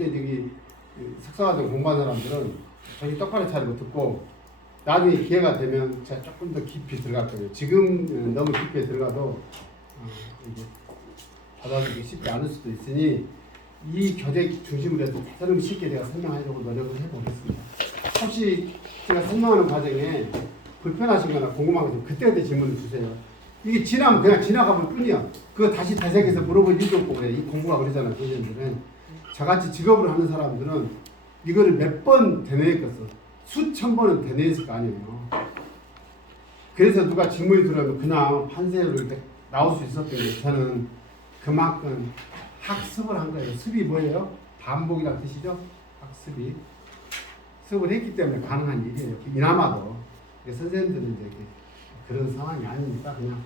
절대 저기 석사과정 공부한 사람들은 저기 똑바로 차리고 듣고 나중에 기회가 되면 제가 조금 더 깊이 들어갈 거예요. 지금 너무 깊이 들어가도 이게 받아들이기 쉽지 않을 수도 있으니 이 교재 중심으로 해서 대단히 쉽게 내가 설명하려고 노력을 해보겠습니다. 혹시 제가 설명하는 과정에 불편하신 거나 궁금한 거 있으면 그때그때 질문을 주세요. 이게 지나면 그냥 지나가볼 뿐이야. 그거 다시 되새겨서 물어볼 일도 없고 그래. 이 공부가 그러잖아, 교수님들은. 저같이 직업을 하는 사람들은 이거를 몇 번 되뇌었겠어. 수천 번은 되뇌었을 거 아니에요. 그래서 누가 질문이 들어오면 그냥 판세로 이렇게 나올 수 있었던 게 저는 그만큼 학습을 한 거예요. 습이 뭐예요? 반복이라는 뜻이죠? 학습이. 수업을 했기 때문에 가능한 일이에요. 이나마도. 선생님들은 이제 그런 상황이 아니니까 그냥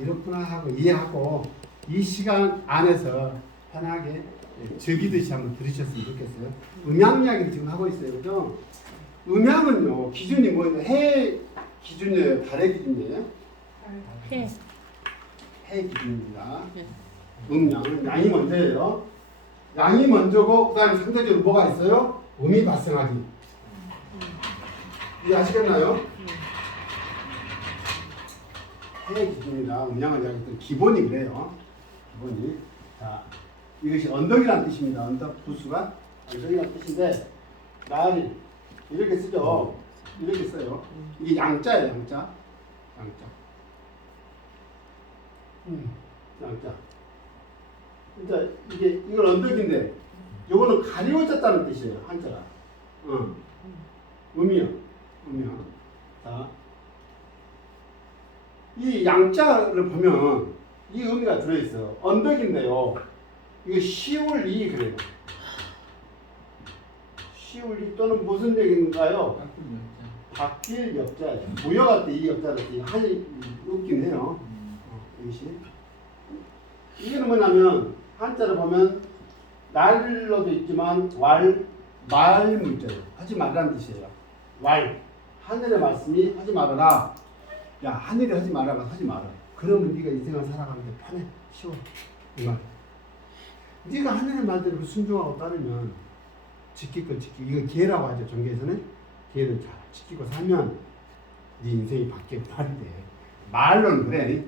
이렇구나 하고 이해하고 이 시간 안에서 편하게 즐기듯이 한번 들으셨으면 좋겠어요. 음향 이야기를 지금 하고 있어요. 그죠? 음향은요, 기준이 뭐예요? 해 기준이에요? 달의 기준이에요? 해 기준입니다. 음양은 양이 먼저예요. 양이 먼저고 그 다음에 상대적으로 뭐가 있어요? 음이 발생하기. 이해하시겠나요? 해 기준이다. 음양을 이야기했던 기본이 그래요. 기본이. 자, 이것이 언덕이라는 뜻입니다. 언덕 부수가 언덕이라는 뜻인데 날 이렇게 쓰죠. 이렇게 써요. 이게 양자예요. 양자. 양자. 그러니까 이건 언덕인데 요거는 가리워졌다는 뜻이에요. 한자가. 음이요. 자, 이 양자를 보면 이 의미가 들어있어요. 언덕인데요. 이거 시울이 그래요. 시울이 또는 무슨 얘기인가요? 바뀔 역자예요. 무역할 때 이 역자를 한이 웃긴 해요. 이것이. 이게는 뭐냐면 한자를 보면 날로도 있지만 말 문자예요. 하지 말라는 뜻이에요. 하늘의 말씀이 하지 말아라. 야, 하늘이 하지 말아라. 하지 마라. 그러면 네가 인생을 살아가는데 편해. 쉬워. 이 말. 네가 하늘의 말대로 순종하고 따르면 지킬 건 지키고, 이거 기회라고 하죠. 종교에서는. 기회를 잘 지키고 살면 네 인생이 바뀌고 말이 돼. 말로는 그래.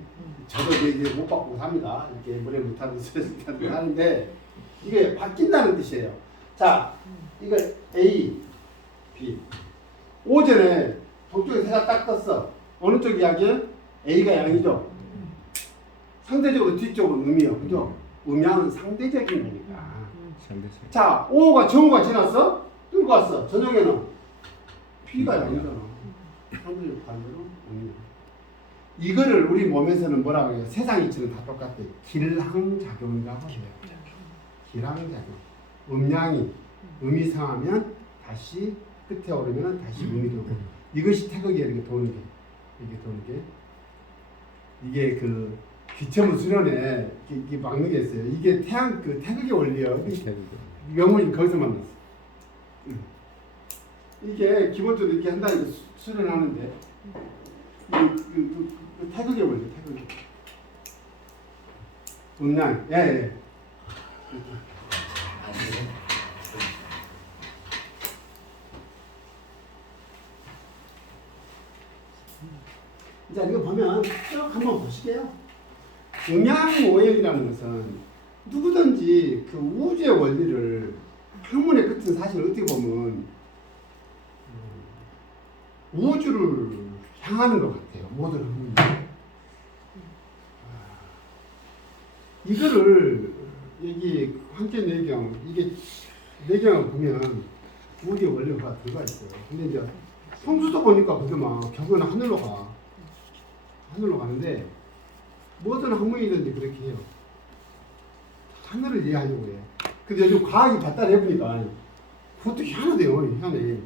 저도 이제 못 바꾸고 삽니다. 이렇게 물에 못하는 소리 하는데 이게 바뀐다는 뜻이에요. 자, 이거 A, B. 오전에 동쪽에 새가 딱 떴어. 어느 쪽 이야기야? A가 양이죠. 상대적으로 뒤쪽은 음이요. 그죠? 음양은 상대적인 거니까. 자, 정오가 지났어? 뚫고 왔어. 저녁에는 B가 양이잖아. 상대적 반대로 음이요. 이거를 우리 몸에서는 뭐라고 해요? 세상 이치는 다 똑같아요. 길항작용이라고 해요. 길항작용. 음양이 음이 상하면 다시 끝에 오르면 다시 음이 돌고. 이것이 태극이에요. 이렇게 도는 게. 이게 그 기체물 수련에 이게 막는 게 있어요. 이게 태극의 원리예요. 명문이 거기서 만났어. 이게 기본적으로 이렇게 한다는 수련하는데 태극의 원리, 태극의. 음양, 예. 자, 이거 보면 쭉 한번 보시게요. 음양오행이라는 것은 누구든지 그 우주의 원리를 학문의 끝은 사실 어떻게 보면 우주를 향하는 것 같아요. 모든 학문이. 이거를 여기 한께 내경, 이게 내경을 보면 우주의 원리가 들어가 있어요. 근데 이제 성수도 보니까 그더만 결국은 하늘로 가는데 모든 학문이든지 그렇게 해요. 하늘을 이해하려고 해. 근데 요즘 과학이 발달해 보니까 그것도 희한하대요. 희한해.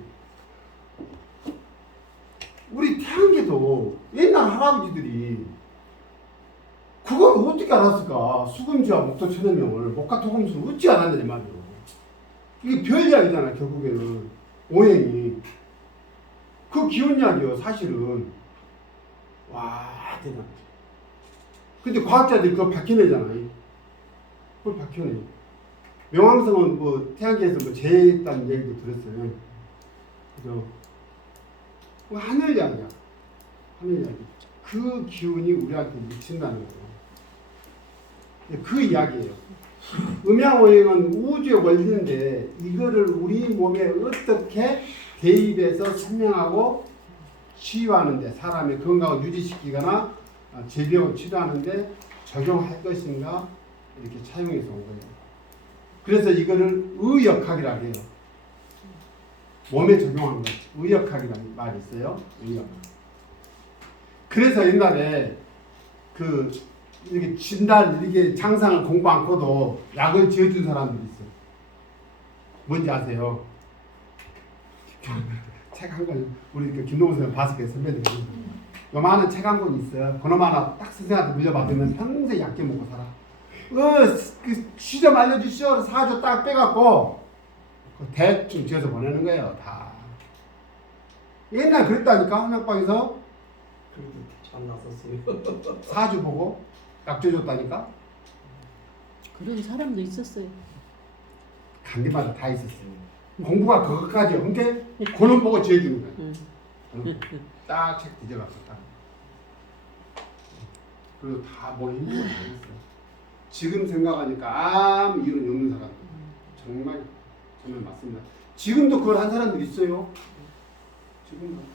우리 태양계도 옛날 할아버지들이 그걸 어떻게 알았을까? 수금지와 목토천해명을 목화토금수를 어찌 알았느냐 말이에요. 이게 별 이야기잖아. 결국에는 오행이 그 기원 이야기요. 사실은 와 대단. 근데 과학자들이 그걸 밝혀내잖아요. 그걸 밝혀내. 명왕성은 뭐 태양계에서 뭐 제했다는 얘기도 들었어요. 그죠? 그 하늘 이야기야. 하늘 이야기. 그 기운이 우리한테 미친다는 거예요. 그 이야기예요. 음양오행은 우주의 원리인데 이거를 우리 몸에 어떻게 대입해서 설명하고 치유하는데 사람의 건강을 유지시키거나 질병을 치료하는데 적용할 것인가 이렇게 차용해서 온 거예요. 그래서 이거를 의역학이라고 해요. 몸에 적용하는 거. 의역학이라는 말이 있어요. 의역학. 그래서 옛날에 그 이렇게 진단 이렇게 장상을 공부 않고도 약을 지어준 사람들이 있어요. 뭔지 아세요? 책 한 권, 우리 그 김동훈 선생님 봤을 거예요, 선배님. 요만한 책 한 권 있어요. 그놈 하나 딱 선생님한테 물려받으면 평생 약게 먹고 살아. 그 시점 알려주시오. 사주 딱 빼갖고 대충 지어서 보내는 거예요, 다. 옛날 그랬다니까, 한약방에서. 그래도 잘 나섰어요. 사주 보고 약 지어줬다니까. 그런 사람도 있었어요. 간디마다 다 있었어요. 공부가 그것까지요. 근데 그놈 보고 지어주는 거예요. 딱 책 뒤져갖고 딱. 그리고 다 뭐 힘들어 모르겠어요. 지금 생각하니까 아무 이유는 없는 사람. 정말 맞습니다. 지금도 그걸 한 사람들 있어요. 지금도.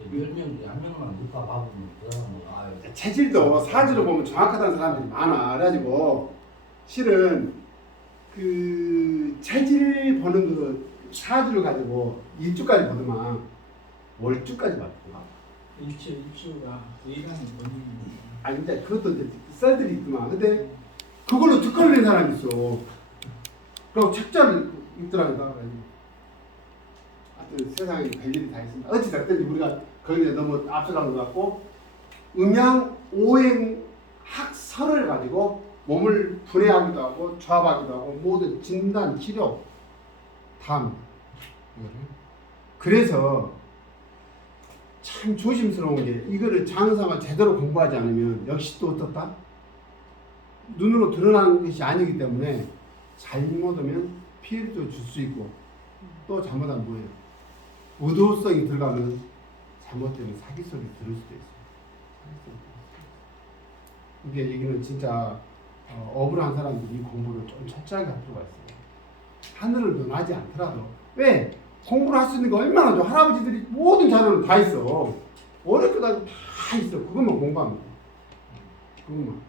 한 명만 누가 봐보면 그 사람은 아유. 체질도 사주로 보면 정확하다는 사람들이 많아. 그래가지고 실은 그 체질 보는 그 사주를 가지고 일주까지 보더만 월주까지 봤구나. 일주가 의상이 뭔지. 아니 근데 그것도 이제 썰들이 있더만. 근데 그걸로 특허를 낸 사람이 있어. 그리고 책자를 읽더라니까. 하여튼 세상에 별일이 다 있습니다. 어찌됐든 우리가 거기에 너무 앞서간 것 같고 음양 오행 학설을 가지고 몸을 분해하기도 하고 조합하기도 하고 모든 진단 치료 다 합니다. 그래서 참 조심스러운 게 이거를 장상을 제대로 공부하지 않으면 역시 또 어떻다? 눈으로 드러나는 것이 아니기 때문에 잘못하면 피해도 줄 수 있고 또 잘못하면 뭐예요? 의도성이 들어가면 잘못되면 사기 소리 들을 수도 있어요. 이게 얘기는 진짜 억울한 사람들이 공부를 좀 철저하게 할 필요가 있어요. 하늘을 논하지 않더라도 왜? 공부를 할 수 있는 게 얼마나 좋아. 할아버지들이 모든 자료를 다 있어. 어렵게도 다 있어. 그것만 공부하면 돼. 그것만.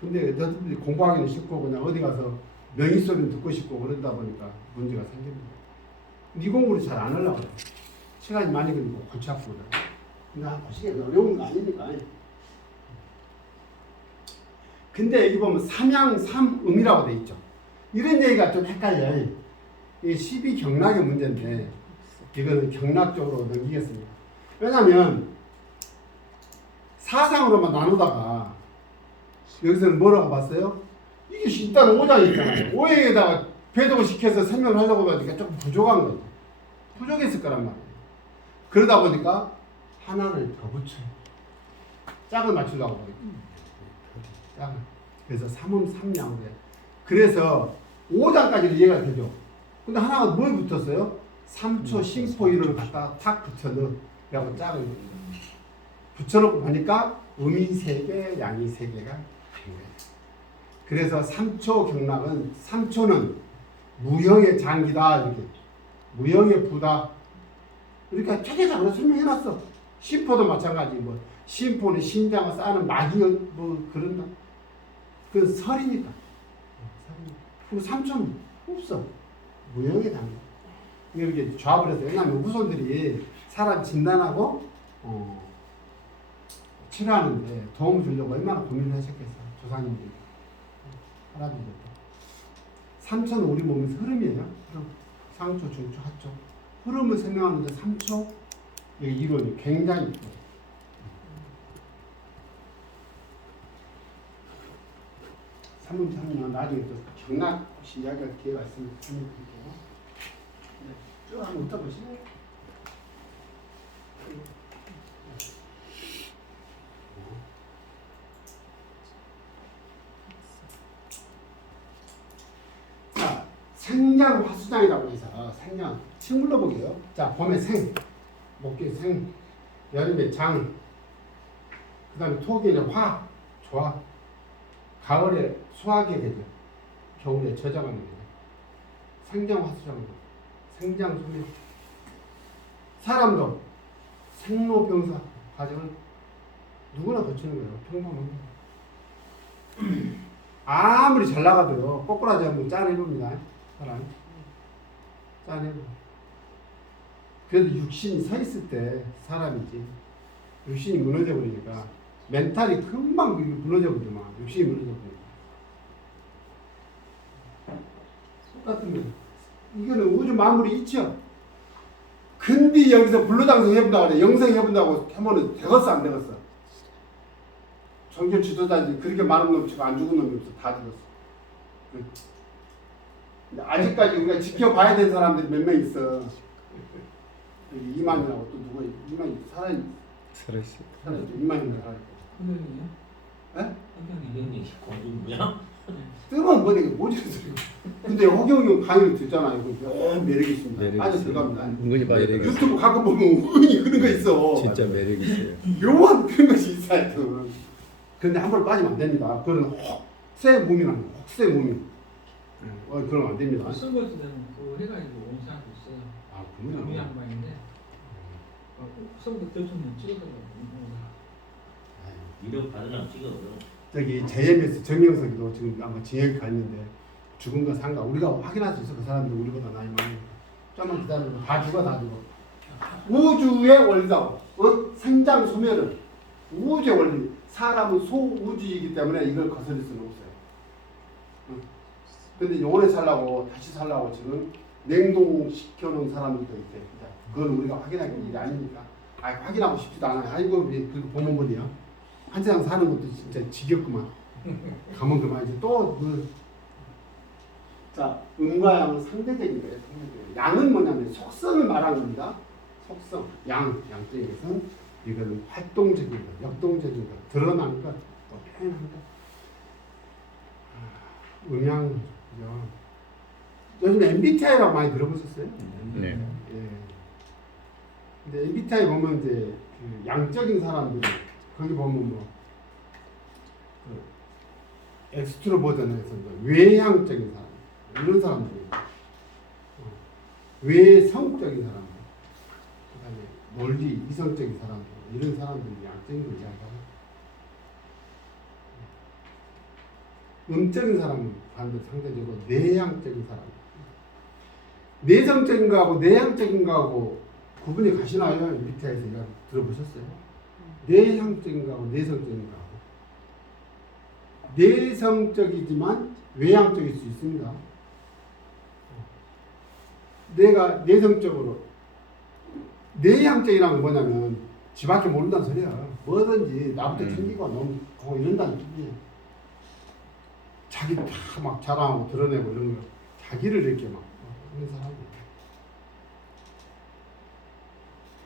근데 너희들이 공부하기는 쉽고 그냥 어디 가서 명의 소리는 듣고 싶고 그러다 보니까 문제가 생깁니다. 네 공부를 잘 안 하려고 그래. 시간이 많이 걸리고 골치 아프고 그래. 근데 보시기에 어려운 거 아니니까. 근데 여기 보면 삼양삼음이라고 돼 있죠. 이런 얘기가 좀 헷갈려요. 이게 12경락의 문제인데 이거는 경락적으로 넘기겠습니다. 왜냐하면 사상으로만 나누다가 여기서는 뭐라고 봤어요? 이게 일단 5장이 있잖아요. 5행에다가 배독을 시켜서 설명을 하려고 하니까 조금 부족한 거죠. 부족했을 거란 말이에요. 그러다 보니까 하나를 더 붙여요. 짝을 맞추려고 하니까. 짝을. 그래서 삼음삼양으로 해요. 그래서 5장까지는 이해가 되죠. 근데 하나가 뭘 붙었어요? 3초 심포유를 갖다가 탁 붙여넣어. 그래갖고 짝을 붙여놓고 보니까 음이 3개, 양이 3개가 된 거예요. 그래서 3초 경락은 3초는 무형의 장기다. 이렇게. 무형의 부다. 이렇게 체계적으로 설명해놨어. 심포도 마찬가지. 뭐 심포는 심장을 싸는 막이 뭐 그런다. 그 설이니까. 그리고 3초는 없어. 무형의 장기. 이렇게 조합을 해서 왜냐하면 후손들이 사람 진단하고 치료하는데 도움을 주려고 얼마나 고민을 하셨겠어. 조상님들이. 할아버지들. 3초는 우리 몸에서 흐름이에요. 흐름. 상초, 중초, 하초. 흐름을 설명하는데 3초 이 이론이 굉장히 있고. 삼문삼면 나중에 또 경락 혹시 이야기할 기회가 있으면 설명드릴게요. 쭉 한번 웃어보시죠. 생장 화수장이라고 해서 생장 식물로 보게요. 자, 봄에 생, 목계 생, 여름에 장, 그 다음에 토기는 화, 좋아. 가을에 수확의 계절, 겨울에 저장하는 계절. 생장 화수장, 생장 소멸. 사람도 생로병사 과정을 누구나 거치는 거예요. 평범한 거. 아무리 잘 나가도요. 꼬꾸라지 한번 짜내봅니다. 사람 짜내고. 그래도 육신이 서 있을 때 사람이지. 육신이 무너져 버리니까 멘탈이 금방 무너져 버리더만. 육신이 무너져 버리니까. 똑같은 거. 이거는 우주 만물이 있죠. 근데 여기서 불로장생 해본다고 그래. 영생 해본다고 하면은 되겠어 안 되겠어? 종교 지도자들이 그렇게 많은 놈 치고 안 죽은 놈이 없어. 다 죽었어. 근데 아직까지 우리가 지켜봐야 될 사람들이 몇 명 있어. 여기 이만이라고 또 누가 이만이 살아있어. 이만이가 살아있고. 선생님이요? 에? 선생님. 공주야? 뜨면 뭐냐 뭐지 소리고. 근데 허경영 강의를 듣잖아요. 그 매력이 있습니다. 매력이 아주 있어요. 들어갑니다. 은근히 매력이 있어요. 유튜브 가끔 보면 은근히 그런 거 있어. 진짜 매력이 있어요. 묘한 그런 것이 있어요. 하여튼. 그런데 한 번 빠지면 안 됩니다. 그거는 혹세 무민하는 거예요. 혹세 무민. 그러면 안 됩니다. 선거에서는 그 해가지고 온 사람도 있어요. 아, 남의 그러면 양반인데 선거 대통령 찍어달라고. 이름 받으려면 찍어. 저기 JMS 정명석이도 지금 아마 징역이 가 있는데 죽은 거 상가 우리가 확인할 수 있어. 그 사람들 우리보다 나이 많으니까. 좀만 기다리면 다 죽어. 우주의 원리다. 생장 소멸은 우주의 원리. 사람은 소우주이기 때문에 이걸 거스릴 수는 없어요. 근데 오래 살라고 다시 살라고 지금 냉동시켜놓은 사람들도 있대. 그건 우리가 확인할 일이 아니니까. 확인하고 싶지도 않아요. 아이고 그거 보면 뭐냐. 한 세상 사는 것도 진짜 지겹구만. 가면 그만 이제 또 자, 음과 양은 상대적인 거예요. 상대적인. 양은 뭐냐면 속성을 말하는 겁니다. 속성, 양적인 것은 이거는 활동적인 것, 역동적인 것, 드러나는 것, 또 표현하는 것. 음양, 요즘 MBTI라고 많이 들어보셨어요? 네. 예. 근데 MBTI 보면 이제 그 양적인 사람들 거기 보면 뭐 그 엑스트로버전에서 외향적인 사람 이런 사람들이 외성적인 사람들 그다음에 멀리 이성적인 사람들 이런 사람들이 양적인 걸 이야기하고 음적인 사람은 반대 상대적으로 내향적인 사람 내성적인 거하고 내향적인 거하고 구분이 가시나요? MBTI에서 이거 들어보셨어요? 내향적인 거하고 내성적인 거하고 내성적이지만 외향적일 수 있습니다. 내가 내성적으로 내향적이라는 건 뭐냐면 지밖에 모른다는 소리야. 뭐든지 나부터 챙기고 넘고 이런다는 뜻이에요. 자기 다 막 자랑하고 드러내고 이런 거 자기를 이렇게 막 하는 사람이에요.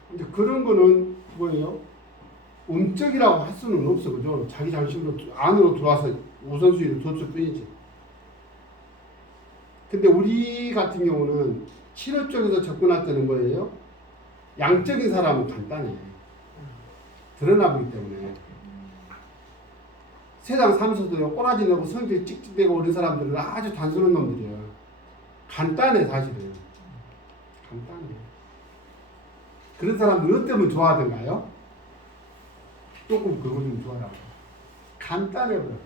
근데 그런 거는 뭐예요? 음적이라고 할 수는 없어, 그죠? 자기 자신으로 안으로 들어와서 우선순위를 뒀을 뿐이지. 근데 우리 같은 경우는 치료 쪽에서 접근할 때는 뭐예요? 양적인 사람은 간단해. 드러나 보기 때문에. 세상 살면서도 꼬라지 내고 성질 찍찍대고 이런 사람들은 아주 단순한 놈들이에요. 간단해, 사실은. 간단해. 그런 사람들 어때면 좋아하던가요? 조금 그거 좀 좋아하라고. 간단해요.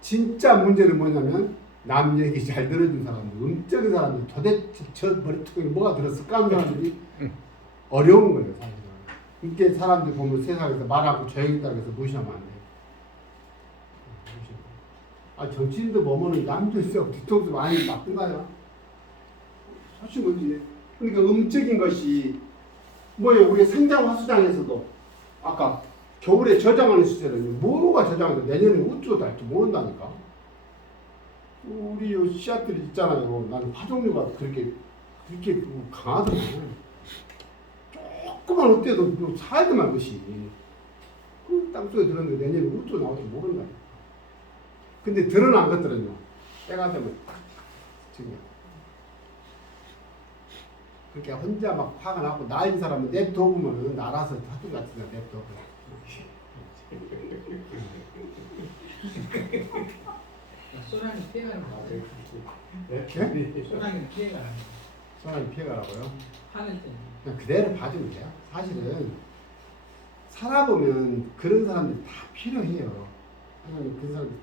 진짜 문제는 뭐냐면 남 얘기 잘 들어준 사람들, 음적인 사람들, 도대체 저 머리통에 뭐가 들었을까 하는 사람들이 어려운 거예요, 사실은. 그러니까 사람들 보면 세상에서 말하고 조용히 있다고 해서 무시하면 안 돼요. 정치인도 보면은 남들서 뒤통수 많이 맞던가요? 사실 뭐지? 그러니까 음적인 것이 뭐예요? 우리 생장 화수장에서도 아까 겨울에 저장하는 시절은 뭐가 저장해도 내년에 어쩌고 할지 모른다니까. 우리 요 씨앗들이 있잖아요. 나는 파종류가 그렇게 강하더라고. 조금만 어때도 살더만 것이. 그 땅속에 들었는데 내년에 어쩌고 나올지 모른다니까. 근데 드러난 것들은요. 때가 되면 지금 그렇게 혼자 막 화가 나고 나인 사람은 냅둬보면은 알아서 사투리 같은 거 냅둬. 소란이 피해가는 거 같아요. 이렇게? 소란이는 피해가는 거. 사람이 피해가라고요? 화낼 때는. 그냥 그대로 봐주면 돼요. 사실은 살아보면 그런 사람들이 다 필요해요. 하나님 그 사람들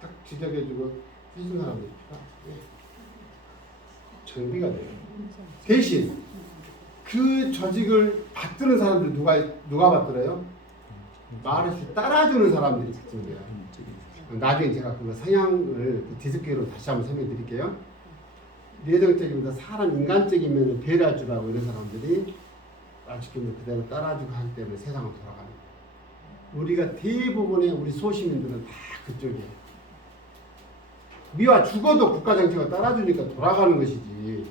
탁탁탁 지적해주고 해준 사람들이 정비가 돼요. 대신 그 조직을 받드는 사람들 누가 받들어요? 말없이 따라주는 사람들이 받드는 나중에 제가 그 성향을 디스크로 다시 한번 설명해 드릴게요. 내정적이보다 사람 인간적인 면을 배려해주라고 이런 사람들이 아직도 그대로 따라주고 하기 때문에 세상은 돌아가는 거예요. 우리가 대부분의 우리 소시민들은 다 그쪽이에요. 미와 죽어도 국가 정치가 따라주니까 돌아가는 것이지.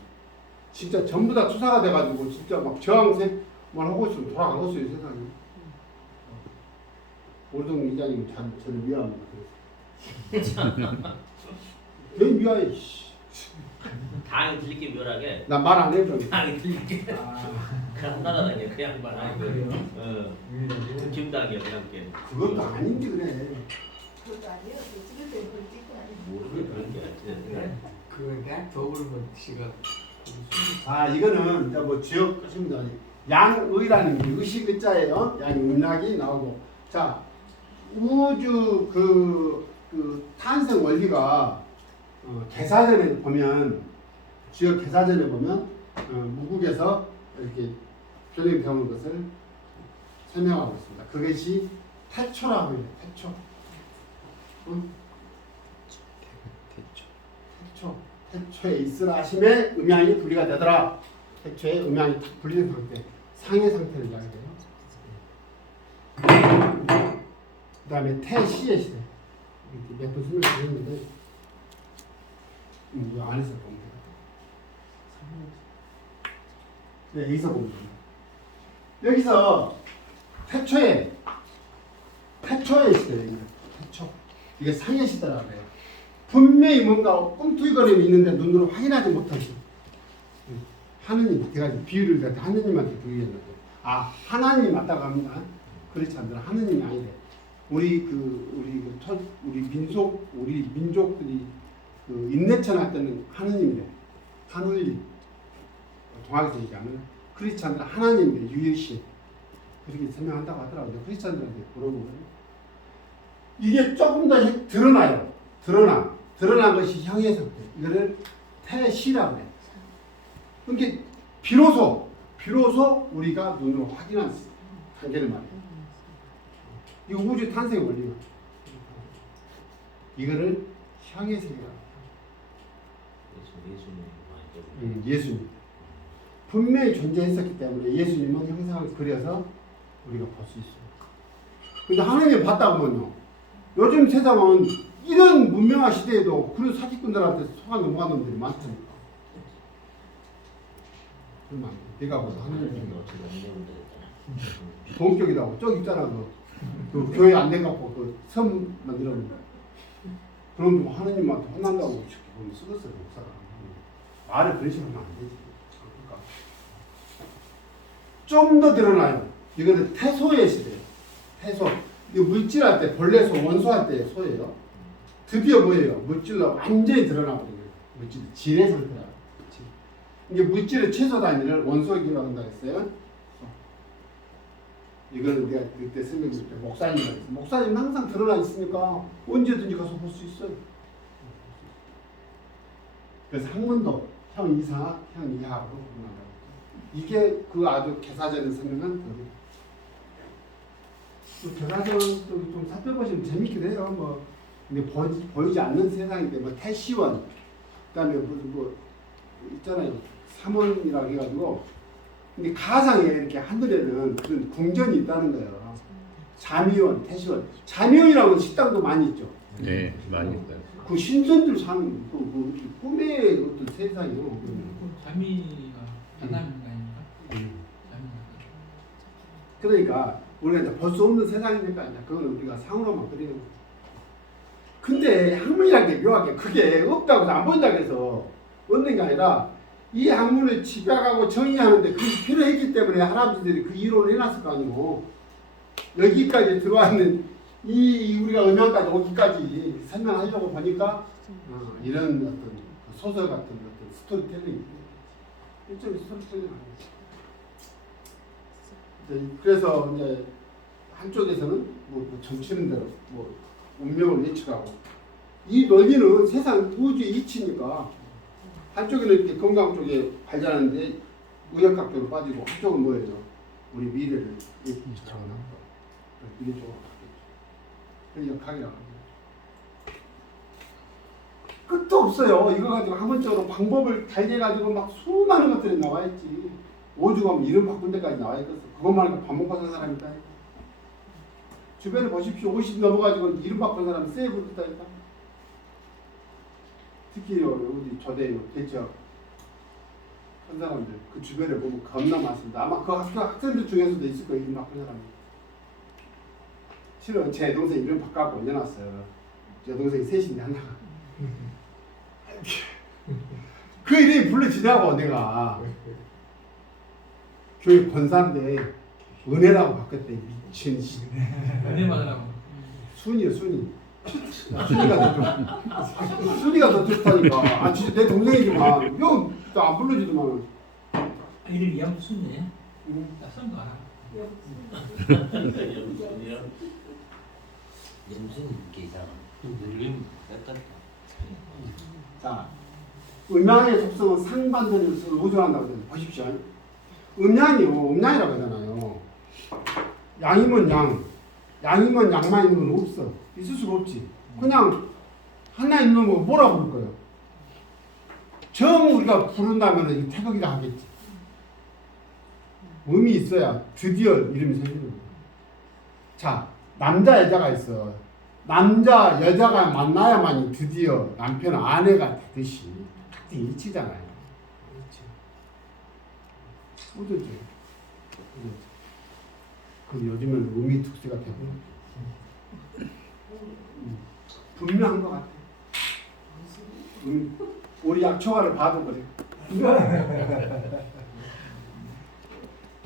진짜 전부 다 투사가 돼가지고 진짜 막 저항만 하고 있으면 돌아가겠어요 세상이. 오르동 이장님 저를 미워합니다. 왜 미워해? 당이 들리게 묘하게. 나 말 안 해도. 당이 들리게. 아, 그 한 나라다니까 그 양반 아니고. 그래요? 그 김당이야 그냥 게. 그것도 아닌데 그래. 그것도 아니에요. 찍을 때 그걸 찍고 아니에요. 모르는 그런 게 아니지. 그게 더블면 씨가 아 이거는 이제 뭐 지역 것입니다. 양의라는 게 의식 의자예요. 양이 음락이 나오고 자 우주 그 탄생 원리가 개사전에 보면 지역 개사전에 보면 무국에서 이렇게 교수님 배우는 것을 설명하고 있습니다. 그것이 태초라고 해요. 태초. 응? 태초. 태초에 있으라 하심에 음양이 분리가 되더라. 태초에 음양이 탁 분리된 상태, 상의 상태를 이야기해요. 그 다음에 태시의 시대. 몇번 설명드렸는데 이 안에서 보면 돼요. 네, 여기서 보면 돼요. 여기서 태초의 시대예요. 태초. 이게 상의 시대라고 해요. 분명히 뭔가 꿈틀거림이 있는데 눈으로 확인하지 못하죠. 하느님, 제가 비유를 할 때 하느님한테 비유했는데, 아 하나님이 맞다고 합니다. 그렇지 않더라. 하느님이 아니래. 우리 민족들이 그 인내천할 때는 하느님이래. 하늘이 동학에서 얘기하면 크리스찬들 하나님이래. 유일신 그렇게 설명한다고 하더라고요. 크리스찬들한테 물어보면 이게 조금 더 드러나요. 드러난 것이 형의 상태. 이거를 태시라고 해요. 그러니까 비로소 우리가 눈으로 확인한 단계를 말해요. 이 우주 탄생의 원리가 이거를 형의 세계라고 해요. 예수님. 분명히 존재했었기 때문에 예수님은 형상을 그려서 우리가 볼 수 있어요. 근데 하나님 봤다 보면요. 요즘 세상은 이런 문명화 시대에도 그런 사기꾼들한테 속아 넘어간 놈들이 많다니까. 그러면 안 돼. 내가 보다 하나님 본격이라고 저기 있잖아 그 교회 안 돼갖고 그 섬 만들었는데 그럼 뭐 하나님한테 혼난다고 이렇게 보면 쓰겠어요 목사가. 말을 그런 식으로 하면 안 되지. 좀 더 드러나요. 이거는 태소의 시대예요. 태소. 이 물질할 때 벌레소 원소할 때 소예요. 드디어 뭐예요? 물질로 완전히 드러나버린 거예요. 물질 질의 상태라. 이게 물질의 최소 단위를 원소기라고 한다 했어요. 이거는 내가 그때 설명드릴 때 목사님이라고 했어요. 목사님은 항상 드러나 있으니까 언제든지 가서 볼 수 있어요. 그래서 학문도 형 이상, 형 이하로 구분한다고. 이게 그 아주 개사전을 설명한 거예요. 개사전 좀 살펴보시면 재밌기도 해요. 뭐 근데 보이지 않는 세상인데 뭐 태시원, 그다음에 뭐 있잖아요. 삼원이라고 해가지고 근데 가상에 이렇게 하늘에는 그런 궁전이 있다는 거예요. 자미원, 태시원. 자미원이라고 식당도 많이 있죠. 네, 많이 있어요. 그 신선들 사는 그 꿈의 어떤 세상이요. 자미가 하나님인가 아닙니까? 자미가. 그러니까 우리가 이제 볼 수 없는 세상이니까 이제 그거는 우리가 상으로만 그리는 거예요. 근데 학문이라는 게 묘하게 그게 없다고 해서 안 보인다고 해서 없는 게 아니라 이 학문을 집약하고 정의하는데 그게 필요했기 때문에 할아버지들이 그 이론을 해놨을 거 아니고 여기까지 들어왔는 이 우리가 음향까지 오기까지 설명하려고 보니까 이런 어떤 소설 같은 어떤 스토리텔링 일종의 스토리텔링 아니겠지. 그래서 이제 한쪽에서는 뭐 점치는 대로 뭐 운명을 예측하고 이 논리는 세상 우주의 이치니까 한쪽에는 이렇게 건강 쪽에 발전하는데 의학학적으로 빠지고 한쪽은 뭐예요? 우리 미래를 예측하는 이게 쪽으로 바뀌었죠. 그러니까 강이라고 합니다. 끝도 없어요. 이거 가지고 학문적으로 방법을 달리해가지고 막 수많은 것들이 나와 있지. 오죽 하면 이름 바꾼 데까지 나와 있겠어. 그것만 해도 밥 먹고 사는 사람이 있다니까. 주변에 보십시오. 50 넘어가지고 이름 바꾼 사람 세이브 있다니까. 특히 우리 조대 대처 한 사람들 그 주변에 보면 겁나 많습니다. 아마 그 학생들 중에서도 있을 거예요. 이름 바꾼 사람이. 실은 제 동생 이름 바꿔갖고 올려놨어요. 제 동생이 셋인데 하나가. 그 이름이 불러지냐고 내가. 교육 권사인데 은혜라고 바꿨대. 미친 씨. 은혜 받으라고. 순이요 순이. 순이가 더 좋. 순이가 더 좋다니까. 아 진짜 내 동생이지만 형안 불러주더만. 이름 이하면 순네. 낯선 거 알아. 염순이 게 이상한. 늘림 약간 자, 음양의 속성은 상반전에서 우존한다고 해요. 보십시오. 음양이요, 음양이라고 하잖아요. 양이면 양, 양이면 양만 있는 건 없어. 있을 수가 없지. 그냥 하나 있는 거 뭐라고 부를 거예요? 정 우리가 부른다면 이 태극이라 하겠지. 음이 있어야 드디어 이름이 생기는 거예요. 자, 남자 여자가 있어. 남자 여자가 만나야만이 드디어 남편 아내가 되듯이 같은 일치잖아요. 어쩌지? 그 요즘은 음이 특수가 되고 분명한 것 같아. 우리 약초가를 봐도 그래.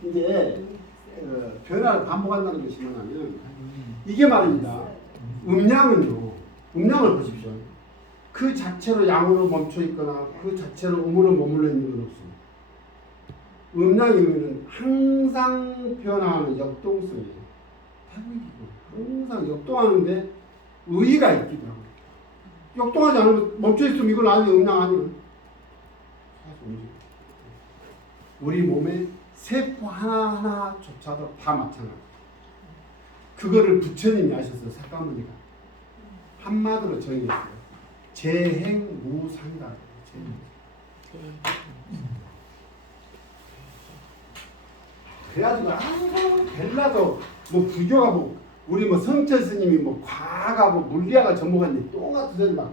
이제 변화를 반복한다는 것이 뭐냐면 이게 말입니다. 음양은요. 음양을 보십시오. 그 자체로 양으로 멈춰 있거나 그 자체로 음으로 머물러 있는 건 없습니다. 음양이면은 항상 변화하는 역동성이에요. 항상 역동하는데 의의가 있기도 하고. 역동하지 않으면 멈춰 있으면 이건 아니 음양 아니에요. 우리 몸의 세포 하나하나조차도 다 마찬가지예요. 그거를 부처님이 하셨어요. 석가모니가 한마디로 정의했어요. 재행무상이다. 그래가지고 벨라도 뭐 불교가 뭐 우리 뭐 성철 스님이 뭐 과가 뭐 물리학을 전문가인데 똑같은 소리 막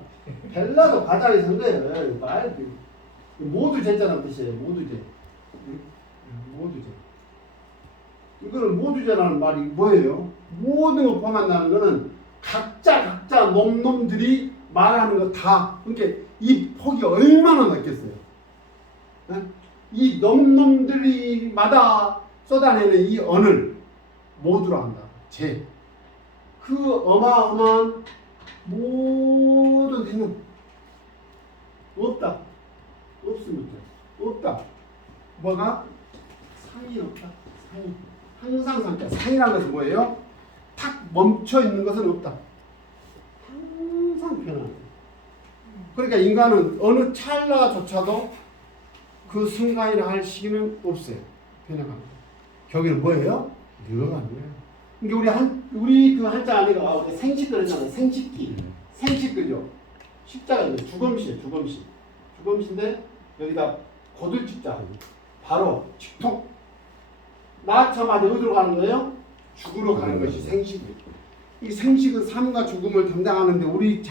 벨라도 과장이 선 거예요. 말 모두 제자라는 뜻이에요. 모두제. 모두제. 이거는 모두제라는 말이 뭐예요? 모든 거 포함한다는 거는 각자 놈들이 말하는 거 다. 그러니까 이 폭이 얼마나 넓겠어요? 네? 이 놈들이마다 쏟아내는 이 언을 모두라 한다. 제. 그 어마어마한 모든 행은 없다. 없습니다. 없다. 뭐가? 상이 없다. 상이. 항상 상자. 상이라는 것은 뭐예요? 탁 멈춰 있는 것은 없다. 항상 변하는. 그러니까 인간은 어느 찰나조차도 그 순간이라 할 시기는 없어요. 변해가는. 거기는 뭐예요? 늘어가는 거예요. 그러니까 우리 그 한자 안에가 우리 생식 그러잖아요. 생식기. 생식그죠. 식자가 있는 주검시예요. 주검시. 주검시인데 여기다 고들 찍자. 바로 직통. 낳자마자 어디로 가는 거예요? 죽으러 가는 것이 생식이에요. 이 생식은 삶과 죽음을 담당하는데 우리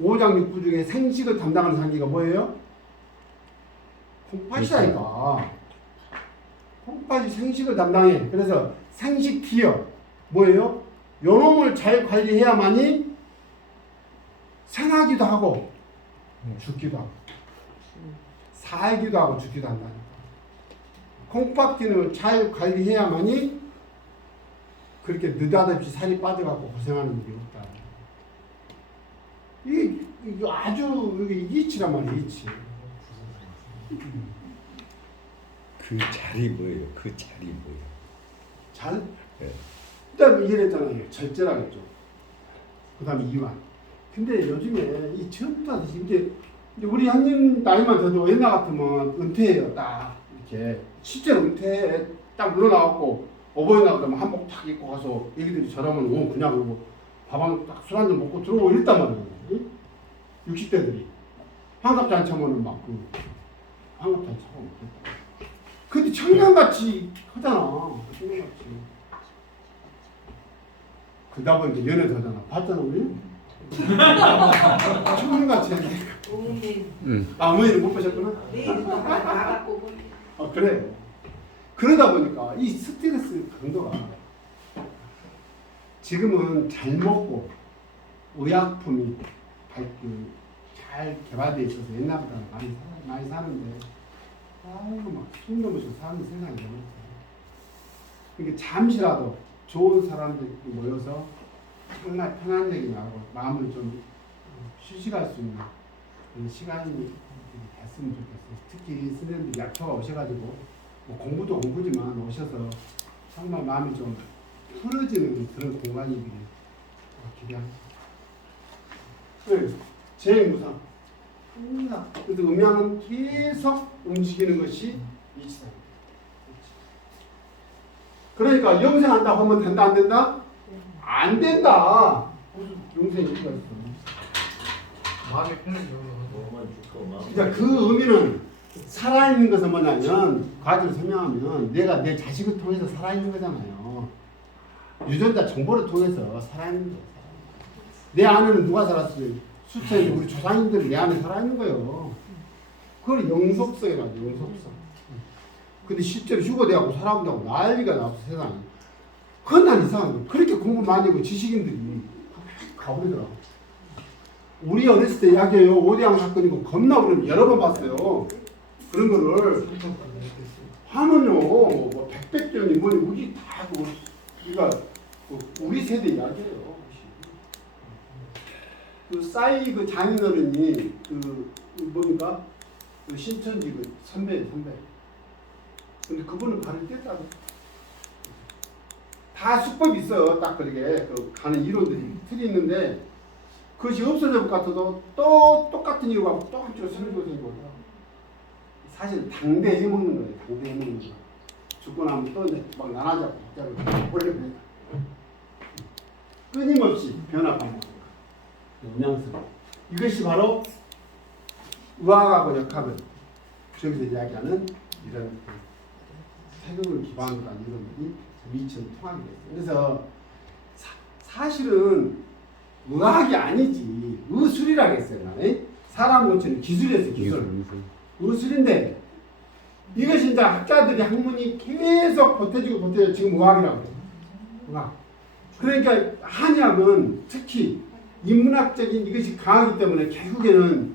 오장육부 중에 생식을 담당하는 장기가 뭐예요? 콩팥이라니까. 콩팥이 생식을 담당해. 그래서 생식 기여 뭐예요? 요놈을 잘 관리해야만이 생하기도 하고 죽기도 하고. 살기도 하고 죽기도 한다니까. 콩밥기는 잘 관리해야만이 그렇게 느닷없이 살이 빠져갖고 고생하는 일이 없다. 이게 아주 이게 이치란 말이야, 이치. 그 자리 뭐예요? 그 자리 뭐예요? 잘? 예. 일단 이랬잖아요. 절제라겠죠. 그 다음에 이완. 근데 요즘에 이 전부 다 이제 우리 형님 나이만 돼도 옛날 같으면 은퇴해요. 딱 이렇게 실제로 은퇴 딱 물어나왔고 어버이날 그러면 한복 탁 입고 가서 애기들이 저러면 그냥 그러고 밥한 술 한 잔 먹고 들어오고 이랬단 말이에요. 응? 60대들이 환갑도 안 차면은 막그 환갑도 안 차고 그랬다. 근데 청년같이 하잖아. 청년같이. 그러다 보니까 연애도 하잖아. 봤잖아 우리? 청년같이 해. 어머니는 못 보셨구나? 내일은 또 나가고 그래. 그러다 보니까 이 스트레스 강도가 지금은 잘 먹고 의약품이 잘 개발되어 있어서 옛날보다 많이 사는데 아이고 막 숨 넘어지고 사는 세상이 되었어요. 그러니까 잠시라도 좋은 사람들 모여서 정말 편한 얘기하고 마음을 좀 휴식할 수 있는 그런 시간이 됐으면 좋겠어요. 특히 선생님들 약초가 오셔가지고 뭐 공부도 공부지만 오셔서 정말 마음이 좀 풀어지는 그런 공간이기를 기대합니다. 제무상 항상 그래서 음양은 계속 움직이는 것이 이치상입니다. 그러니까 영생한다고 하면 된다 안 된다? 안 된다. 무슨 영생이 있어? 마음이 편해져. 뭐만 죽고 막. 그러니까 그 의미는 살아있는 것은 뭐냐면 과거를 설명하면 내가 내 자식을 통해서 살아있는 거잖아요. 유전자 정보를 통해서 살아있는 거예요. 내 안에는 누가 살았어요? 수천이 우리 조상님들이 내 안에 살아있는 거예요. 그걸 영속성이라고 하죠. 영속성. 근데 실제로 휴거돼갖고 사람들하고 난리가 나서 세상에. 그건 난 이상한 거예요. 그렇게 공부 많이 하고 지식인들이 가버리더라고. 우리 어렸을 때 이야기해요. 오대양 사건이고 겁나 그런 여러 번 봤어요. 그런 거를 하면요, 뭐 백백전이 뭐니 우리 다 우리가 우리 세대 이야기예요. 그 싸이 그 장인어른이 그 뭡니까 그 신천지 그 선배. 근데 그분은 발을 뗐다고. 다 수법이 있어요. 딱 그렇게 그 가는 이론들이 틀이 있는데 그것이 없어질 것 같아도 또 똑같은 이유가 또 한쪽으로 쓰러지고 생긴 거예요. 사실 당대 해먹는 거예요. 당대 해먹는 거. 죽고 나면 또 이제 막 나눠자고 올려보니까 끊임없이 변화하는 영양성. 이것이 바로 의학하고 역학을 저기서 이야기하는 이런 태극을 기반으로 한 이론들이 미처럼 통하게 됐어요. 그래서 사실은 의학이 아니지 의술이라고 했어요. 사람 고치는 기술이었어요. 기술. 의술인데 이것이 이제 학자들이 학문이 계속 보태지고 지금 의학이라고 해요. 의학. 그러니까 한의학은 특히 인문학적인 이것이 강하기 때문에 결국에는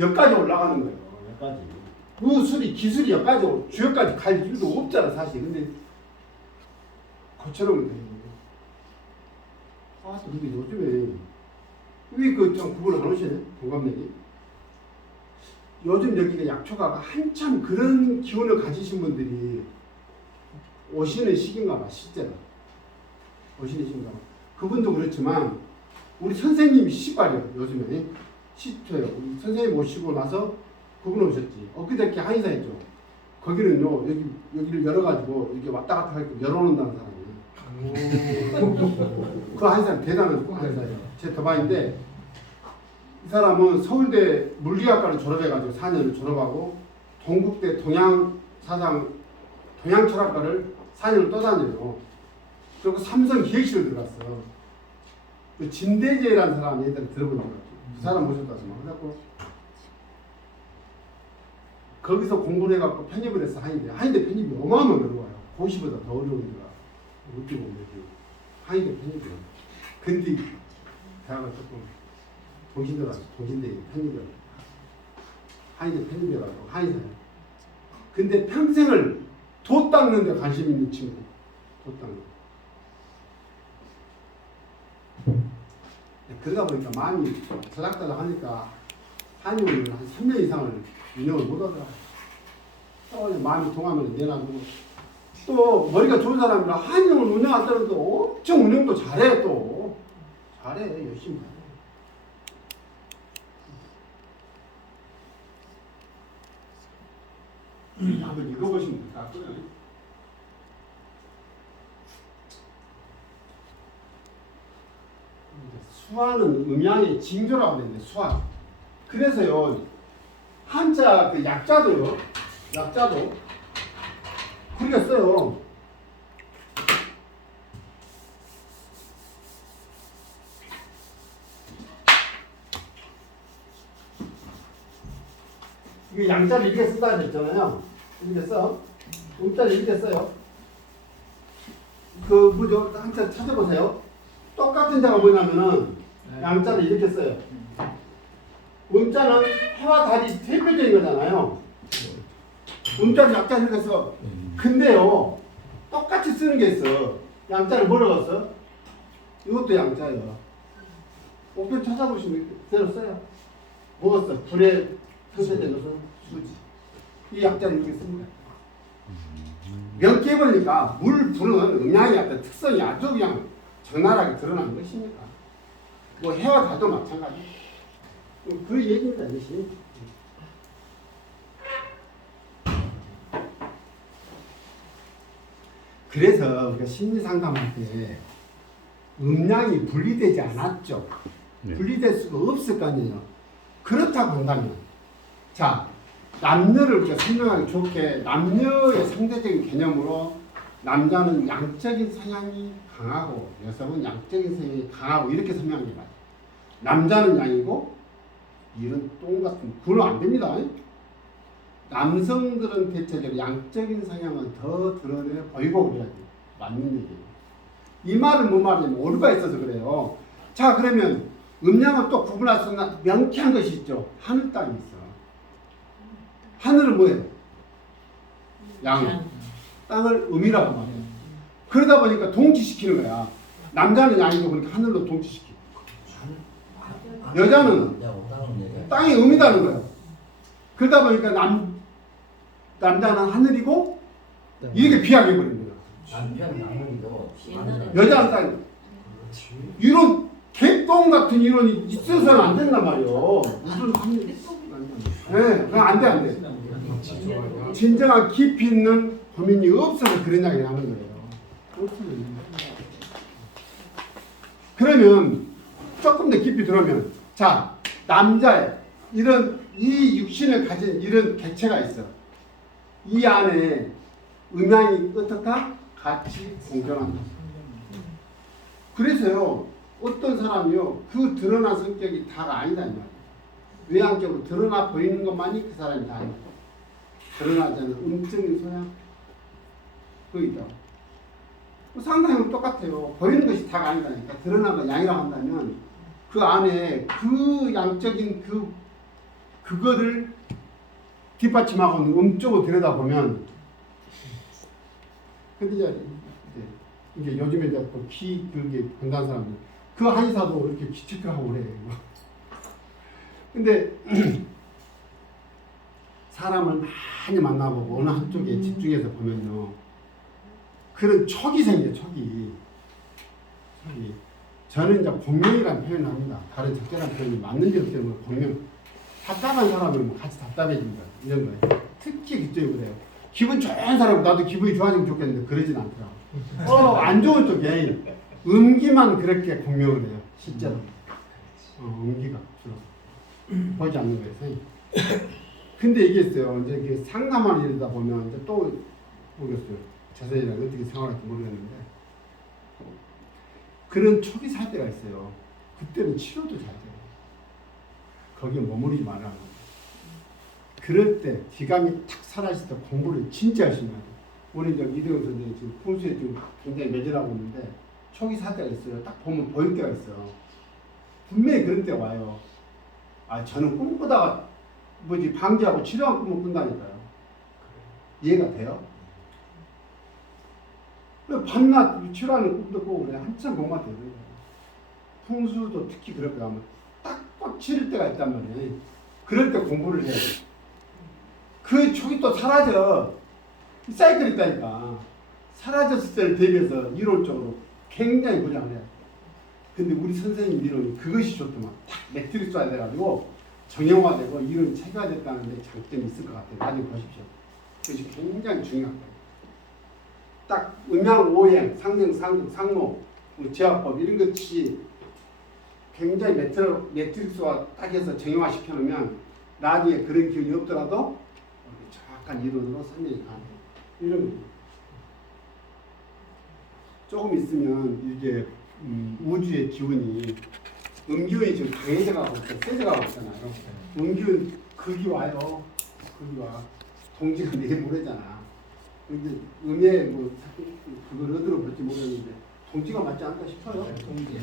여기까지 올라가는 거예요. 여기까지. 의술이 기술이 여기까지 주역까지 갈 이유도 없잖아 사실. 근데 고쳐놓으면 되는 거예요. 근데 요즘에 왜 그 좀 구분 안 오시네? 동갑내기. 요즘 여기가 약초가 한참 그런 기운을 가지신 분들이 오시는 시기인가 봐. 실제로 오시는 시기인가 봐. 그분도 그렇지만 우리 선생님이 시발이요. 요즘에 시초요. 우리 선생님 오시고 나서 그분 오셨지. 엊그저께 한의사 했죠. 거기는요 여기를 열어가지고 이렇게 왔다 갔다 할 때 열어놓는다는 사람이에요. 그 한의사 대단한 한의사예요. 제 도반인데 이 사람은 서울대 물리학과를 졸업해가지고 4년을 졸업하고 동국대 동양철학과를 4년을 떠다녀요. 그리고 삼성 기획실을 들어갔어. 그 진대재라는 사람 얘들 들어본 적 없죠. 그 사람 모셨다서 막 그래갖고 거기서 공부를 해갖고 편입을 해서 한의대 편입이 어마어마하게 어려워요. 고시보다 더 어려운 데가 어떻게 보면 한의대 편입이에요. 근데 대학을 조금 동신대 편입을 한의대 편입해가지고 한의사예요. 근데 평생을 도 닦는 데 관심 있는 친구. 도 닦는. 그러다 보니까 마음이 들락달락 하니까 한의원을 한 3년 이상을 운영을 못하더라. 또 마음이 통하면 내놔두고 또 머리가 좋은 사람이라 한의원을 운영하더라도 엄청 운영도 잘해 또. 잘해. 열심히 잘해. 한번 읽어보시면 될 것 같고요. 수화는 음양의 징조라고 하는데 수화. 그래서요 한자 그 약자도요. 약자도 그렇게 써요. 이게 양자를 이렇게 쓴다 했잖아요. 이렇게 써. 음자를 이렇게 써요. 그 뭐죠? 한자 찾아보세요. 똑같은 자가 뭐냐면은 양자를 이렇게 써요. 음자는 해와 달이 대표적인 거잖아요. 음자를 약자를 이렇게 써. 근데요 똑같이 쓰는 게 있어. 양자를 뭐라고 써? 이것도 양자예요. 목표 찾아보시면 그대로 써요. 뭐가 써? 불에 표시된 것은 수지. 이 약자를 이렇게 씁니다. 명기해 보니까 물, 불은 음양의 어떤 특성이 아주 그냥 적나라하게 드러나는 것입니다. 뭐 해와 달도 마찬가지. 그 얘기입니다, 이것이. 그래서 우리가 심리 상담할 때 음양이 분리되지 않았죠. 네. 분리될 수가 없을 거 아니에요. 그렇다고 한다면, 자, 남녀를 우리가 설명하기 좋게 남녀의 상대적인 개념으로 남자는 양적인 성향이 강하고 여성은 양적인 성향이 강하고 이렇게 설명합니다. 남자는 양이고 이런 똥 같은 그건 안 됩니다. 남성들은 대체적으로 양적인 성향을 더 드러내 보이고 그래야 돼요. 맞는 얘기예요. 이 말은 뭐 말이냐면 오류가 있어서 그래요. 자, 그러면 음양을 또 구분할 수 있는 명쾌한 것이 있죠. 하늘 땅이 있어. 하늘은 뭐예요? 양. 땅을 음이라고 말해요. 그러다 보니까 동치시키는 거야. 남자는 양이고 그러니까 하늘로 동치시키고. 여자는 땅이 음이다는 거예요. 그러다 보니까 남자는 하늘이고 이렇게 비하게 버린 거예요. 남편 나누기도 여자는 땅이. 이런 개똥 같은 이론이 있어서는 안 된단 말이에요. 무슨 하늘. 네, 그건 안 돼, 안 돼. 진정한 깊이 있는 고민이 없어서 그런 이야기를 하는 거예요. 그러면 조금 더 깊이 들어오면, 자, 남자의 이런 이 육신을 가진 이런 객체가 있어. 이 안에 음양이 어떻다? 같이 공존한다. 그래서요, 어떤 사람이요, 그 드러난 성격이 다가 아니다 이 말이에요. 외향적으로 드러나 보이는 것만이 그 사람이 다 아니다. 드러나지 않는 음적인 소양 그거 있다고. 상당히 똑같아요. 보이는 것이 다가 아니다니까. 드러난 건 양이라고 한다면 그 안에 그 양적인 그거를 뒷받침하고 있는 음쪽으로 들여다보면 근데 이제 요즘에 이제 키 그게 건강한 사람들 그 한의사도 이렇게 기체크를 하고 그래. 근데 사람을 많이 만나보고 어느 한쪽에 집중해서 보면요 그런 촉이 생겨요. 촉이 저는 이제 공명이라는 표현을 합니다. 다른 적절한 표현이 맞는지 없는지 공명. 답답한 사람은 같이 답답해집니다. 이런 거예요. 특히 그쪽이 그래요. 기분 좋은 사람은 나도 기분이 좋아지면 좋겠는데 그러진 않더라고. 안 좋은 쪽에 음기만 그렇게 공명을 해요. 실제로. 음기가 주로 보지 않는 거예요. 근데 이게 있어요. 이제 이게 상담을 이러다 보면 이제 또 모르겠어요. 자세히 어떻게 생각할지 모르겠는데 그런 촉이 살 때가 있어요. 그때는 치료도 잘 돼요. 거기에 머무르지 말라는 거예요. 그럴 때 기감이 탁 사라질 때 공부를 진짜 열심히 해요. 우리 이제 이대호 선생님 지금 풍수에 지금 굉장히 매진하고 있는데 촉이 살 때가 있어요. 딱 보면 보일 때가 있어요. 분명히 그런 때 와요. 아 저는 꿈꾸다가 뭐지 방지하고 치료하고 꿈을 꾼다니까요. 이해가 돼요? 왜 밤낮 치료하는 꿈도 꾸고 그래. 한참 공부가 되는 거예요. 풍수도 특히 그럴 거야. 딱꽉 치를 때가 있단 말이에요. 그럴 때 공부를 해야 돼. 그 촉이 또 사라져. 사이클이 있다니까. 사라졌을 때를 대비해서 이론적으로 굉장히 고장을 해야 돼. 근데 우리 선생님 이론이 그것이 좋더만. 딱 매트릭스화 돼가지고 정형화되고 이론이 체계화됐다는 데 장점이 있을 것 같아요. 나중에 보십시오. 그것이 굉장히 중요합니다. 딱 음양, 오행, 상생, 상극, 상모, 제화법 이런 것이 굉장히 매트릭스화 딱 해서 정형화 시켜놓으면 나중에 그런 기운이 없더라도 정확한 이론으로 설명이 가능해요. 이런 거예요. 조금 있으면 이게 우주의 기운이 음기운이 지금 강해져가고 있어요. 세져가고 있잖아요. 음기운 극이 와요. 극이 와. 동지가 내일 모레잖아. 근데 음에 뭐 그걸 어디로 볼지 모르겠는데 동지가 맞지 않을까 싶어요. 동지.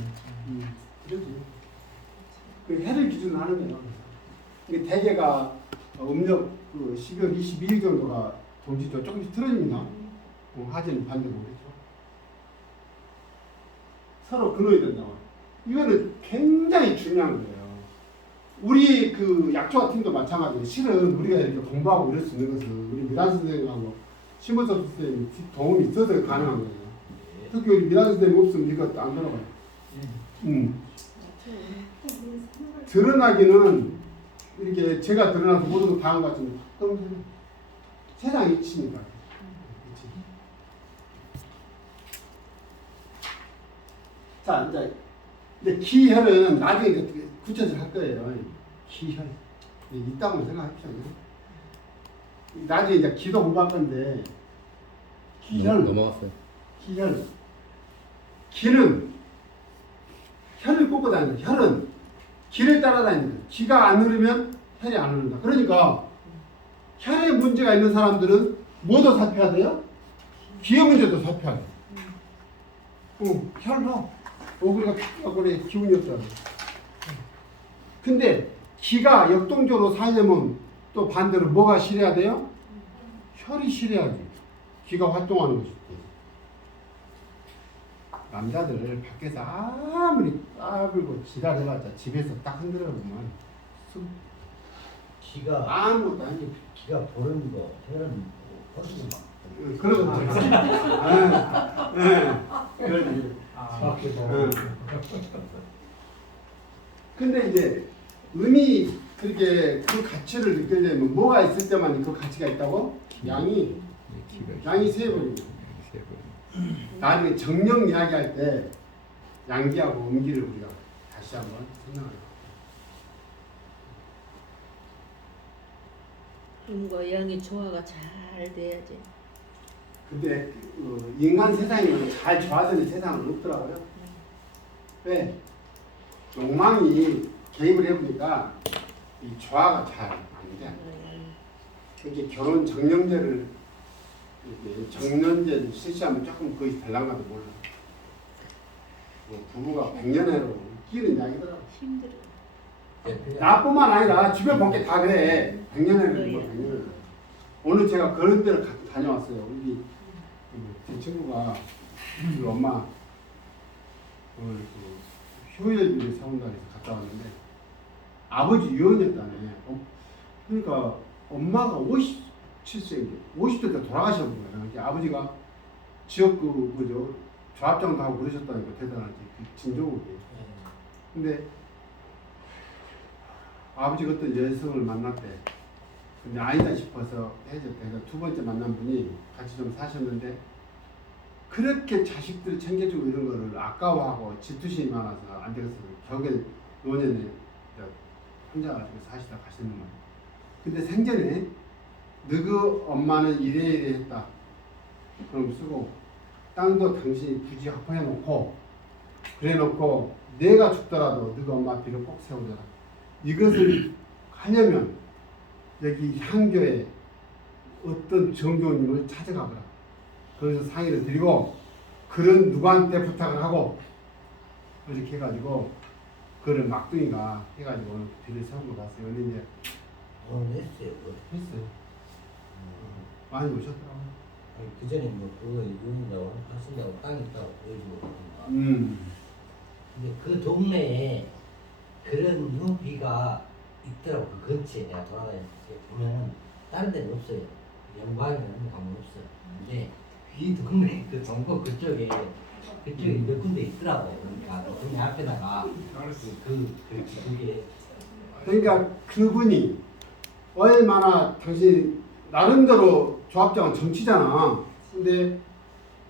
그러지. 그 해를 기준으로 하는 거예요. 이게 대개가 음력 그 12월 22일 정도가 동지죠. 조금씩 틀어집니다. 하지는 반대로 그렇죠. 서로 근호해야 된다고. 이거는 굉장히 중요한 거예요. 우리 그 약초와 팀도 마찬가지예요. 실은 우리가 이렇게 공부하고 이럴 수 있는 것은 우리 미란 선생님하고 심원섭 선생님 도움이 있어서 가능한 거예요. 특히 우리 미란 선생님 없으면 이거 안 돌아가요. 드러나기는 이렇게 제가 드러나서 모든 거 다 한 것 같은데 세상이 이치니까. 자, 이제 근데 기혈은 나중에 이제 구체적으로 할 거예요. 기혈 있다고 생각합시다. 나중에 이제 기도 공부할 건데 기혈 넘어갔어요. 기혈 기는 혈을 꽂고 다니는 혈은 기를 따라다니는 거예요. 기가 안 흐르면 혈이 안 흐른다. 그러니까 혈에 문제가 있는 사람들은 뭐도 살펴야 돼요? 기의 문제도 살펴야 돼. 혈로 우리가 그래 기운이 없잖아. 근데 기가 역동적으로 살려면 또 반대로 뭐가 실해야 돼요? 혈이 실해야지. 기가 활동하는 것이. 남자들 밖에서 아무리 까불고 지랄해봤자 집에서 딱 흔들어 보면 기가 아무것도 아니고 기가 보는 거 혈은 훨씬 막. 그런 거 그러지. 정확히 근데 이제 음이 그렇게 그 가치를 느끼려면 뭐가 있을 때만 그 가치가 있다고? 양이 세버립니다. 나중에 정령 이야기할 때 양기하고 음기를 우리가 다시 한번 생각해요. 음과 양의 조화가 잘 돼야지. 근데 인간 세상에는 잘 조화되는 세상은 없더라고요. 왜? 욕망이 개입을 해보니까 이 조화가 잘 안 돼. 이렇게 결혼 정령제를 이렇게 정년제를 실시하면 조금 거의 달랑가도 몰라. 부부가 100년회로 끼는 이야기더라고. 힘들어. 나뿐만 아니라 주변 밖에 다 그래. 100년회를 뭐 100년회. 오늘 제가 그런 데를 다녀왔어요. 우리 제 친구가 우리 엄마 오늘 그 휴일비를 사온다 해서 갔다 왔는데 아버지 유언이었다네. 그러니까 엄마가 57세인데 50대 때 돌아가신 거예요. 이제 아버지가 지역 그 조합장도 하고 그러셨다니까 대단하지. 그 진정으로. 근데 아버지가 어떤 여성을 만났대. 근데 아니다 싶어서 헤어졌대. 그래서 두 번째 만난 분이 같이 좀 사셨는데 그렇게 자식들 챙겨주고 이런 거를 아까워하고 질투심이 많아서 안 되겠어요. 겨우게 노년에 혼자 가지고 사시다 가시는 거예요. 근데 생전에 너그 엄마는 이래 했다. 그럼 쓰고 땅도 당신이 부지 확보해 놓고 그래 놓고 내가 죽더라도 너그 엄마 비를 꼭 세우더라. 이것을 하려면 여기 향교에 어떤 정교님을 찾아가 보라. 그래서 상의를 드리고 그런 누구한테 부탁을 하고 이렇게 해가지고 그를 막둥이가 해가지고 오늘 뒤를 세운 거 봤어요. 근데 이제 했어요. 그거. 했어요. 많이 오셨더라고요. 아니, 그 전에 뭐 그거 이용이라고 하신다고 땅 있다고 보여주고. 근데 그 동네에 그런 흉비가 있더라고. 그 근처에 내가 돌아다니면서 보면은 다른 데는 없어요. 영광이는 가면 없어요. 근데 이 동네 그 동거 그쪽에 몇 군데 있더라고요. 그러니까 그 동네 앞에다가 그게 그러니까 그분이 얼마나 당신 나름대로 조합장은 정치잖아. 근데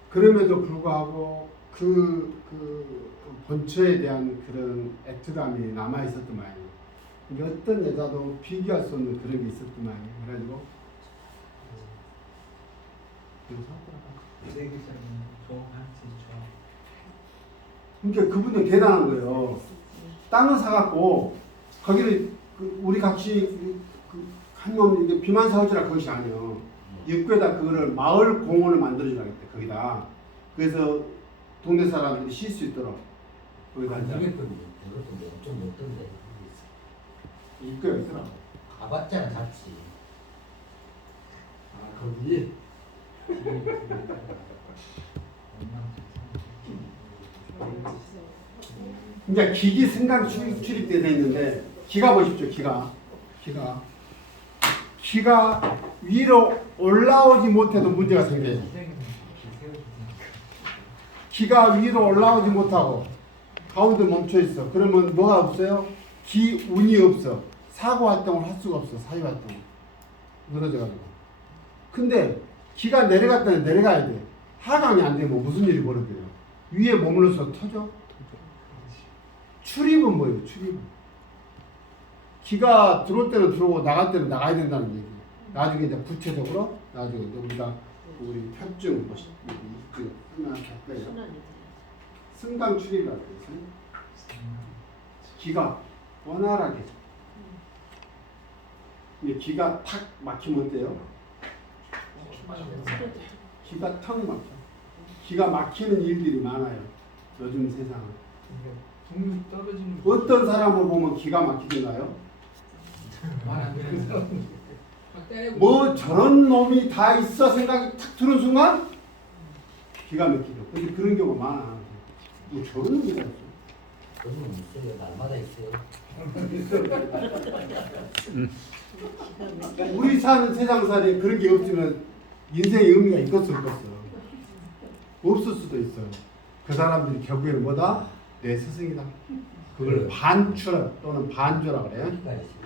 그럼에도 불구하고 그 본처에 대한 그런 애틋함이 남아 있었더만. 그러니까 어떤 여자도 비교할 수 없는 그런 게 있었더만. 그래가지고 그래서 그러니까 그분도 대단한 거예요. 땅을 사갖고 거기를 우리 같이 한놈 이게 비만사업지라 그것이 아니에요. 입구에다 그거를 마을 공원을 만들어주라 했대. 거기다. 그래서 동네 사람들이 쉴 수 있도록 거기다 이제 그것도 좀 못던데. 입구에 있더라고. 가봤잖아 잡지. 아 거기 이제 기기 승강 출입되어 있는데 기가 보십시오. 기가 위로 올라오지 못해도 문제가 생겨요. 기가 위로 올라오지 못하고 가운데 멈춰 있어. 그러면 뭐가 없어요? 기운이 없어. 사고 활동을 할 수가 없어. 사유 활동 늘어져 가지고. 근데 기가 내려갈 때는 내려가야 돼. 하강이 안 되면 무슨 일이 벌어져요? 위에 머물러서 터져? 출입은 뭐예요? 출입은 기가 들어올 때는 들어오고 나갈 때는 나가야 된다는 얘기. 나중에 이제 구체적으로 나중에 이제 우리 편증 승강 출입이라고 해서 기가 원활하게. 근데 기가 탁 막히면 어때요? 기가 턱 막혀. 기가 막히는 일들이 많아요. 요즘 세상은. 동력 떨어지는 어떤 사람을 보면 기가 막히던가요? 뭐 저런 놈이 다 있어 생각이 탁 드는 순간 기가 막히죠. 근데 그런 경우가 많아. 뭐 저런 놈이 다 있어. 그런 건 있어요. 날마다 있어요. 우리 사는 세상살에 그런 게 없으면 인생의 의미가 있겠어 없겠어. 없을 수도 있어요. 그 사람들이 결국에는 뭐다? 내 스승이다. 그걸 반추라 또는 반주라 그래요. 기가 있어요.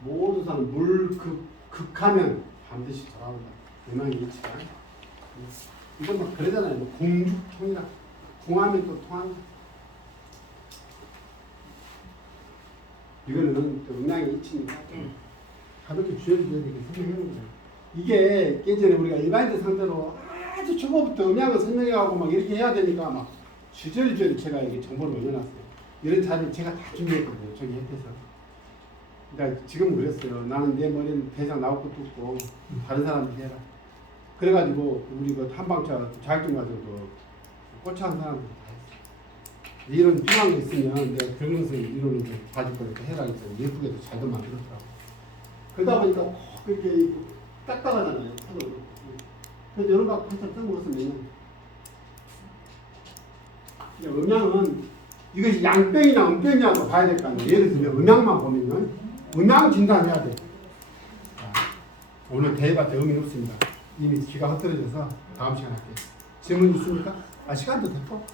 모든 사람 극하면 반드시 돌아온다. 음악이 있지만 이건 막 그러잖아요. 뭐 공죽통이라 공하면 또 통한다. 이거는 또 음양이 있으니까 가볍게 주여줘야 되게 설명하는 거예요. 이게 예전에 우리가 일반인들 상대로 아주 초보부터 음양을 설명해가고 막 이렇게 해야 되니까 막 주저리주저리 제가 이게 정보를 올려놨어요. 이런 자리 제가 다 준비했거든요. 저기 옆에서. 그러니까 지금 그랬어요. 나는 내 머리는 대상 나올 것도 없고 다른 사람들이 해라. 그래가지고 우리 그 한방차 자격증 가지고 그 꽂혀한 사람들이 다 했어. 이런 필요한 게 있으면 내가 경영서 이론을 좀 가지고 이렇게 해라 해서 예쁘게도 잘도 만들었더라고. 그러다 보니까 꼭 그렇게 딱딱하잖아요. 그래서 여러 각 한참 써먹었어 몇 년. 음양은 이것이 양병이나 음병이냐고 봐야 될 거 아니에요. 예를 들면 음양만 보면요. 음양 진단해야 돼. 오늘 대회가 의미는 없습니다. 이미 귀가 흩어져서 다음 시간에 할게요. 질문 있습니까? 시간도 됐고.